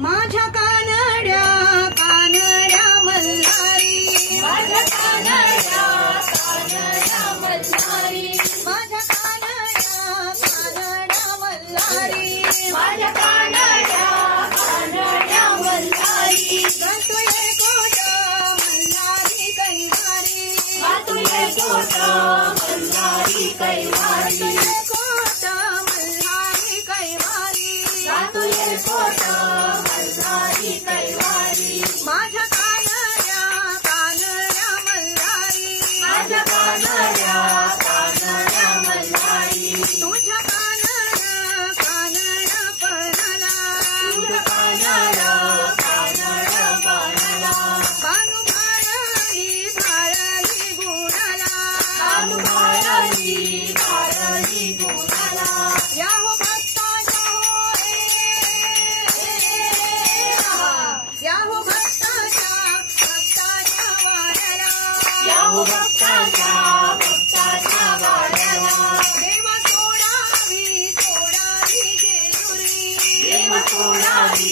माझ्या कानड्या कानड्या मल्हारी, माझ्या कानड्या कानड्या मल्हारी, माझ्या कानड्या कानड्या मल्हारी, माझ्या कानड्या कानड्या मल्हारी, गातोय कोट मल्हारी कैवारी, गातोय कोट मल्हारी कैवारी, कोट मल्हारी कैवारी, गातोय कोट मल्हारी कैवारी, माझ्या कानड्या कानड्या मल्हारी, माझ्या कानड्या कानड्या मल्हारी, तुझ्या कानड्या कानड्या पणाला, तुझ्या कानड्या कानड्या पणाला, कानू भाळली भाळली गुणाला, कानू भाळली भाळली गुणाला, या हो भक्ताच्या हो या हो भक्ताच्या वाड्याला, या हो भक्ताच्या वाड्याला, देवा सोडावी सोडावी जेजुरी, देव सोडावी